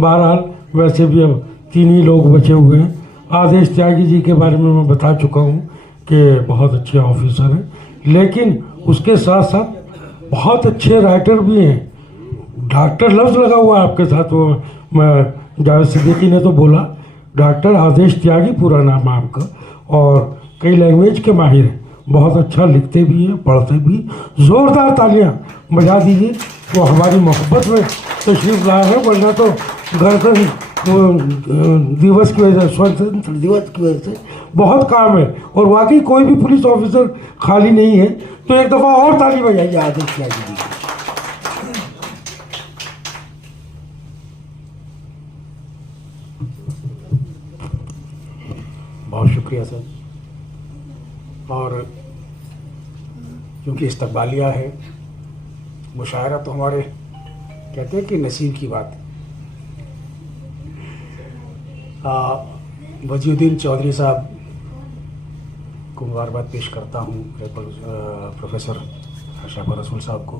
बहरहाल वैसे भी अब 3 ही लोग बचे हुए हैं। आदेश त्यागी जी के बारे में मैं बता चुका हूँ कि बहुत अच्छे ऑफिसर हैं, लेकिन उसके साथ साथ बहुत अच्छे राइटर भी हैं। डॉक्टर लफ्ज़ लगा हुआ है आपके साथ, वो मैं जावेद सिद्दीकी ने तो बोला, डॉक्टर आदेश त्यागी पूरा नाम है आपका, और कई लैंग्वेज के माहिर हैं, बहुत अच्छा लिखते भी हैं, पढ़ते भी। ज़ोरदार तालियां बजा दीजिए, वो हमारी मोहब्बत में तशरीफ़ लाए हैं, वरना तो गणतंत्र दिवस की वजह से, स्वतंत्र दिवस की वजह से बहुत काम है, और वाकई कोई भी पुलिस ऑफिसर खाली नहीं है। तो एक दफ़ा और ताली बजाइए आदेश त्यागी जी। बहुत शुक्रिया सर। और क्योंकि इस्तकबालिया है, मुशायरा तो हमारे कहते हैं कि नसीब की बात है। वजीउद्दीन चौधरी साहब को मुबारकबाद पेश करता हूँ, प्रोफेसर शाहबाज रसूल साहब को।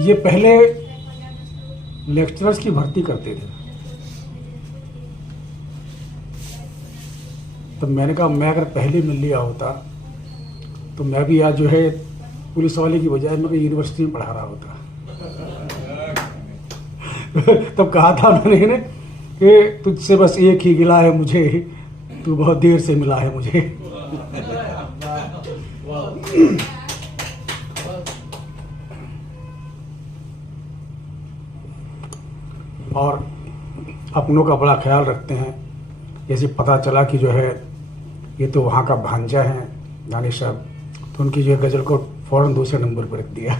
ये पहले लेक्चरर्स की भर्ती करते थे, तो मैंने कहा मैं अगर पहले मिल लिया होता तो मैं भी आज जो है पुलिस वाले की बजाय मैं यूनिवर्सिटी में पढ़ा रहा होता। तब कहा था मैंने कि तुझसे बस एक ही गिला है मुझे, तू बहुत देर से मिला है मुझे। और अपनों का बड़ा ख्याल रखते हैं। जैसे पता चला कि जो है ये तो वहाँ का भांजा है दानिश साहब, तो उनकी जो है गज़ल को फ़ौरन दूसरे नंबर पर रख दिया।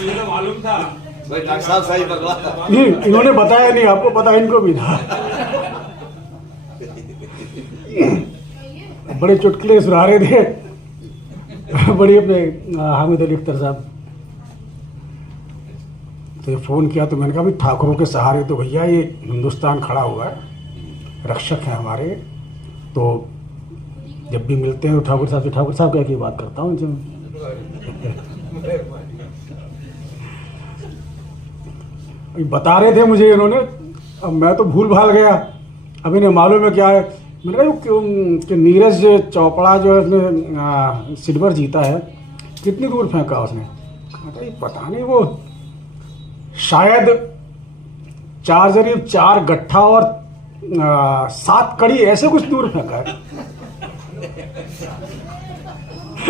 मुझे तो मालूम था डॉक्टर साहब सही पकड़ा था। इन्होंने बताया नहीं, आपको पता इनको भी था। बड़े चुटकुले सुना रहे थे बड़ी अपने हामिद अली अख्तर साहब। तो ये फ़ोन किया तो मैंने कहा भाई ठाकुरों के सहारे तो भैया ये हिंदुस्तान खड़ा हुआ है, रक्षक हैं हमारे, तो जब भी मिलते हैं तो ठाकुर साहब से ठाकुर साहब क्या बात करता हूँ उनसे। बता रहे थे मुझे इन्होंने, अब मैं तो भूल भाल गया, अब इन्हें मालूम है क्या है। मैंने कहा कि नीरज चोपड़ा जो है उसने सिल्वर जीता है, कितनी दूर फेंका उसने? पता नहीं, वो शायद 4 ज़रीब 4 गट्ठा और 7 कड़ी ऐसे कुछ दूर फेंका है।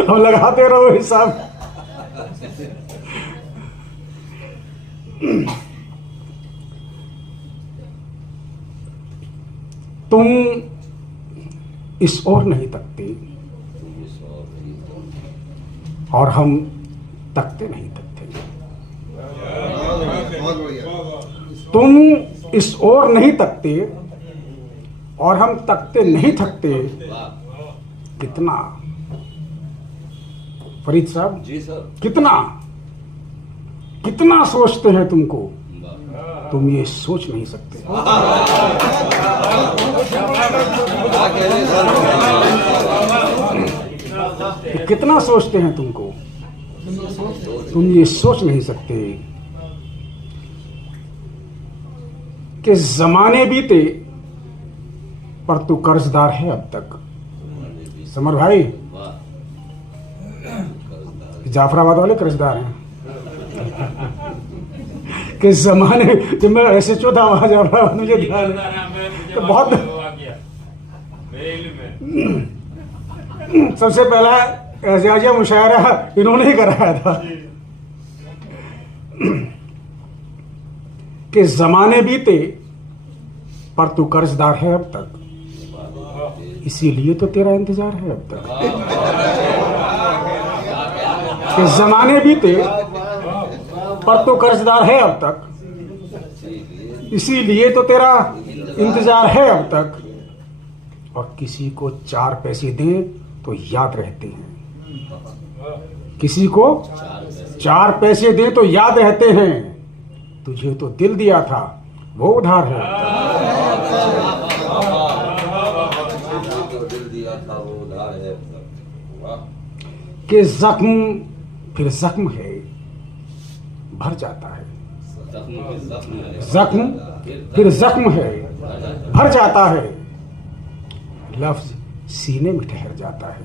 अब लगाते रहो हिसाब। तुम इस ओर नहीं तकते और हम तकते नहीं तकते। तुम इस ओर नहीं तकते और हम तकते नहीं थकते। कितना फरीद साहब जी सर, कितना कितना सोचते हैं तुमको, तुम ये सोच नहीं सकते। कितना सोचते हैं तुमको, तुम ये सोच नहीं सकते कि जमाने बीते पर तू कर्जदार है अब तक। समर भाई, जाफराबाद वाले कर्जदार हैं कि जमाने जब मैं ऐसे चौथा वहां जाफराबाद मुझे ध्यान तो बहुत। सबसे पहला एजाजिया मुशायरा इन्होंने ही कराया था कि जमाने बीते पर तू कर्जदार है अब तक, इसीलिए तो तेरा इंतजार है अब तक। कि जमाने बीते पर तू कर्जदार है अब तक, इसीलिए तो तेरा इंतजार है अब तक। और किसी को 4 पैसे दे तो याद रहते हैं, किसी को 4 पैसे दे तो याद रहते हैं। तुझे तो दिल दिया था वो उधार है। दिल दिया था वो उधार है वाह कि जख्म फिर जख्म है, भर जाता है। जख्म फिर जख्म है, भर जाता है। लफ्ज सीने में ठहर जाता है।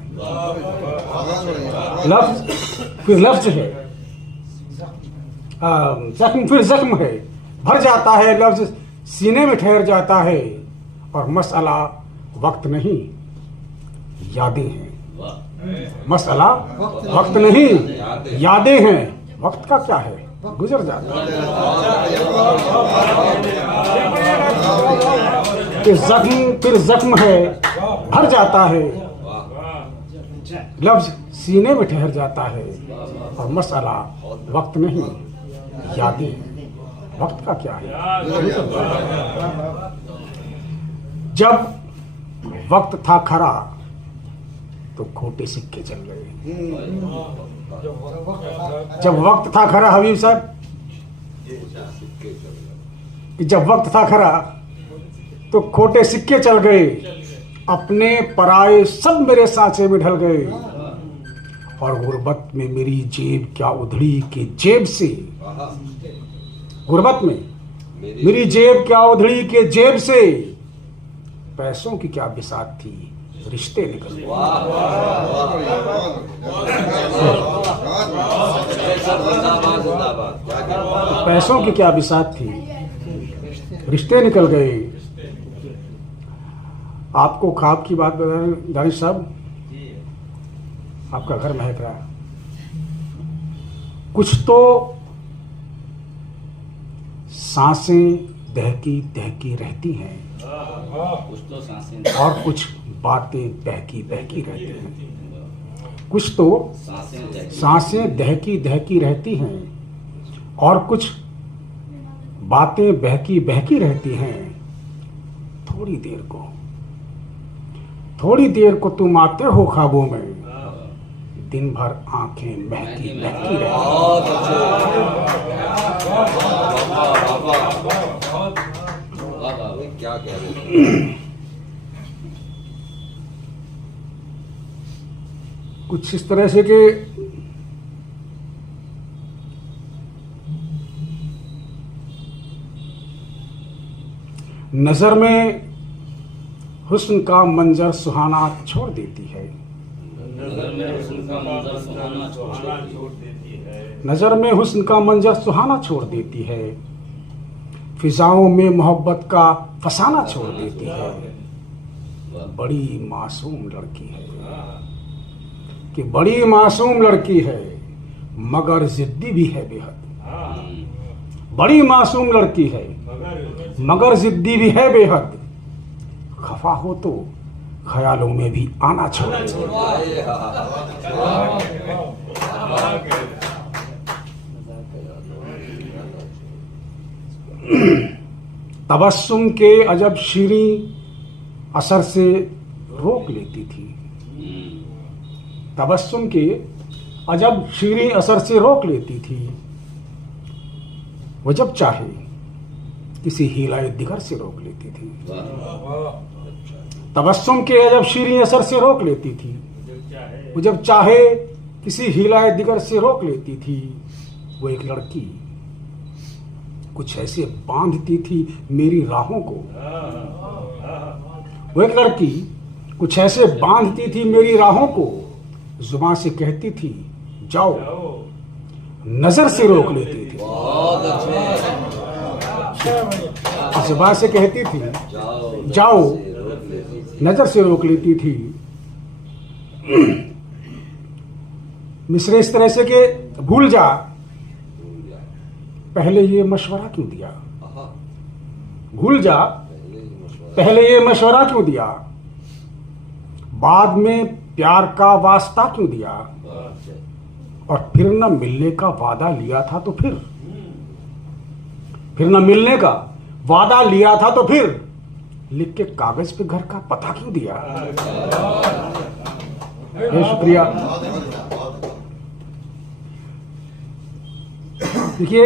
लफ्ज फिर लफ्ज है, जख्म फिर जख्म है, भर जाता है। लफ्ज सीने में ठहर जाता है। और मसला वक्त नहीं, यादें हैं। मसला वक्त नहीं, यादें हैं। वक्त का क्या है, गुजर जाता है। कि जख्म फिर जख्म है, भर जाता है। लफ्ज सीने में ठहर जाता है। और मसला वक्त नहीं, यादें हैं। वक्त का क्या है। जब वक्त था खरा तो खोटे सिक्के चल गए। जब वक्त था खरा हबीब साहब, कि जब वक्त था खरा तो खोटे सिक्के चल गए। अपने पराए सब मेरे सांचे में ढल गए। और गुर्बत में मेरी जेब क्या उधड़ी के जेब से, गुर्बत में मेरी जेब क्या उधड़ी के जेब से। पैसों की क्या बिसात थी, रिश्ते निकल गए। पैसों की क्या बिसात थी, रिश्ते निकल गए। आपको ख्वाब की बात बताएं दानिश साहब, आपका घर महक रहा है। कुछ तो सांसें दहकी दहकी रहती हैं, कुछ तो सांसें और कुछ बातें बहकी बहकी रहती हैं। कुछ तो सांसें दहकी दहकी रहती हैं, और कुछ बातें बहकी बहकी रहती हैं। थोड़ी देर को तुम आते हो ख्वाबों में, दिन भर आंखें बहकी बहकी रहती बहुत अच्छे क्या कह रहे हैं। कुछ इस तरह से कि नजर में हुस्न का मंजर सुहाना छोड़ देती है। नजर में हुस्न का मंजर सुहाना छोड़ देती है। फिजाओं में मोहब्बत का फसाना छोड़ देती है। बड़ी मासूम लड़की है, कि बड़ी मासूम लड़की है, मगर जिद्दी भी है बेहद। बड़ी मासूम लड़की है, मगर जिद्दी भी है बेहद। खफा हो तो ख्यालों में भी आना छोड़ दे। तबस्सुम के अजब शीरी असर से रोक लेती थी। तबस्सुम के अजब शीरी असर से रोक लेती थी। वो जब चाहे किसी हीलाए दिगर से रोक लेती थी। तबस्सुम के अजब शीरी असर से रोक लेती थी। वो जब चाहे किसी हीलाए दिगर से रोक लेती थी। वो एक लड़की कुछ ऐसे बांधती थी मेरी राहों को। वो एक लड़की कुछ ऐसे बांधती थी मेरी राहों को। जुबान से कहती थी जाओ, नजर से रोक लेती थी। बहुत अच्छे जुबान से कहती थी जाओ, नजर से रोक लेती थी। मिसरे इस तरह से कि भूल जा, पहले ये मशवरा क्यों दिया। भूल जा, पहले ये मशवरा क्यों दिया। बाद में प्यार का वास्ता क्यों दिया। और फिर न मिलने का वादा लिया था तो फिर न मिलने का वादा लिया था तो फिर लिख के कागज पे घर का पता क्यों दिया। शुक्रिया। देखिए,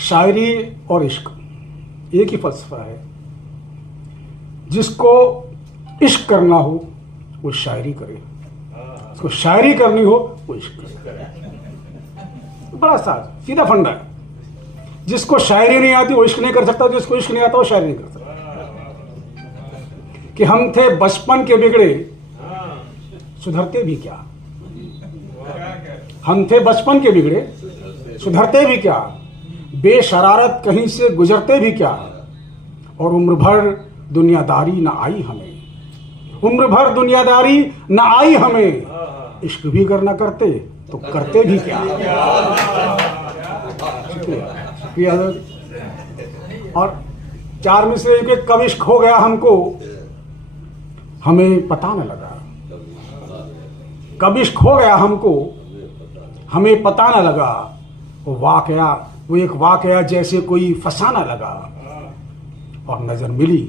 शायरी और इश्क एक ही फलसफा है। जिसको इश्क करना हो वो शायरी करे, उसको शायरी करनी हो वो इश्क करे। बड़ा सा सीधा फंडा है। जिसको शायरी नहीं आती वो इश्क नहीं कर सकता, जिसको इश्क नहीं आता वो शायरी नहीं कर सकता। कि हम थे बचपन के बिगड़े सुधरते भी क्या, हम थे बचपन के बिगड़े सुधरते भी क्या, बेशरारत कहीं से गुजरते भी क्या, और उम्र भर दुनियादारी न आई हमें, उम्र भर दुनियादारी न आई हमें, इश्क भी करना करते तो करते भी क्या। शुक्रिया। और 4 मिसरे के कब इश्क हो गया हमको हमें पता न लगा, कब इश्क हो गया हमको हमें पता न लगा, वो एक वाकया जैसे कोई फसाना लगा, और नजर मिली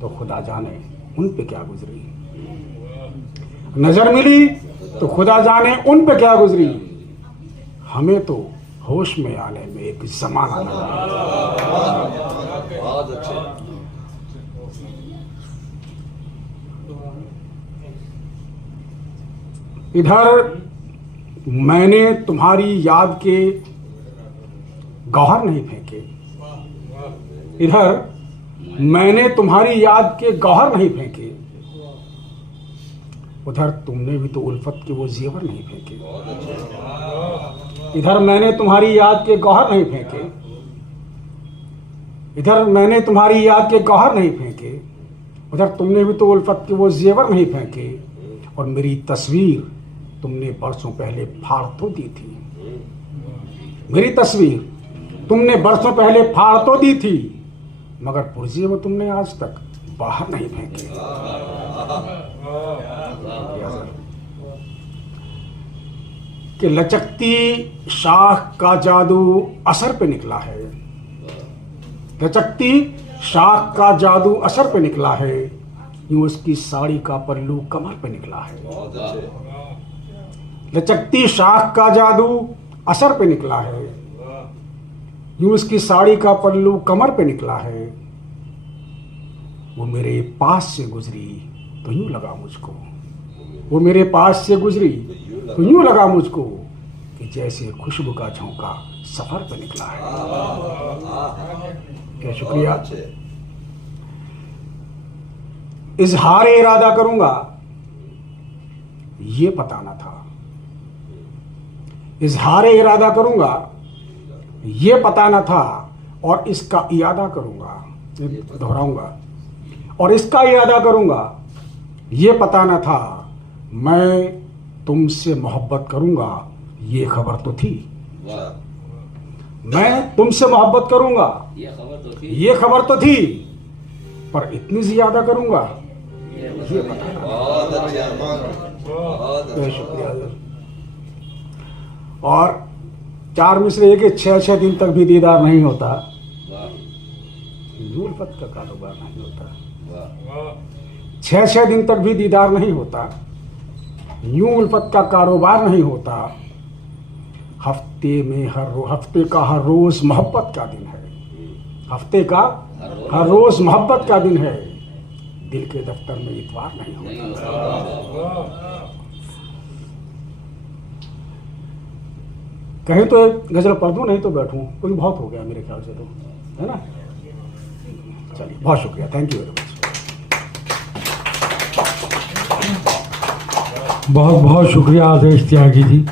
तो खुदा जाने उन पे क्या गुजरी, नजर मिली तो खुदा जाने उन पे क्या गुजरी, हमें तो होश में आने में एक जमाना लगा। बहुत अच्छे। इधर मैंने तुम्हारी याद के गौहर नहीं फेंके, इधर मैंने तुम्हारी याद के गौहर नहीं फेंके, उधर तुमने भी तो उल्फत के वो जेवर नहीं फेंके। इधर मैंने तुम्हारी याद के गौहर नहीं फेंके, इधर मैंने तुम्हारी याद के गौहर नहीं फेंके, उधर तुमने भी तो उल्फत के वो जेवर नहीं फेंके, और मेरी तस्वीर तुमने बरसों पहले फाड़ तो दी थी, मेरी तस्वीर तुमने बरसों पहले फाड़ तो दी थी, मगर पुर्जे वो तुमने आज तक बाहर नहीं फेंके। कि लचकती शाख का जादू असर पे निकला है, लचकती शाख का जादू असर पे निकला है, यूं उसकी साड़ी का पल्लू कमर पे निकला है। बहुत अच्छे। लचकती शाख का जादू असर पे निकला है, यूं उसकी साड़ी का पल्लू कमर पे निकला है, वो मेरे पास से गुजरी तो यूं लगा मुझको, वो मेरे पास से गुजरी तो यूं लगा मुझको कि जैसे खुशबू का झोंका सफर पे निकला है। क्या शुक्रिया। इजहार इरादा करूंगा ये पता न था, इजहार इरादा करूंगा ये पता न था, और इसका इरादा करूंगा, दोहराऊंगा, और इसका इरादा करूंगा ये पता न था, मैं तुमसे मोहब्बत करूंगा ये खबर तो थी, मैं तुमसे मोहब्बत करूंगा ये खबर तो थी, ये खबर तो थी, पर इतनी ज्यादा करूंगा ये पता न था। बहुत अच्छे। बहुत बहुत अच्छे। शुक्रिया। और 4 मिसरे के 6 दिन तक भी दीदार नहीं होता, वाह उल्फत का कारोबार नहीं होता, वाह 6 दिन तक भी दीदार नहीं होता, यूं उल्फत का कारोबार नहीं होता, हफ्ते का हर रोज मोहब्बत का दिन है, हफ्ते का हर रोज मोहब्बत का दिन है, दिल के दफ्तर में इतवार नहीं होता। नहीं होता। कहीं तो एक गजल पढ़ दूं, नहीं तो बैठूं, क्योंकि बहुत हो गया मेरे ख्याल से, तो है ना। चलिए बहुत शुक्रिया, थैंक यू वेरी मच। बहुत बहुत शुक्रिया आदेश त्यागी जी।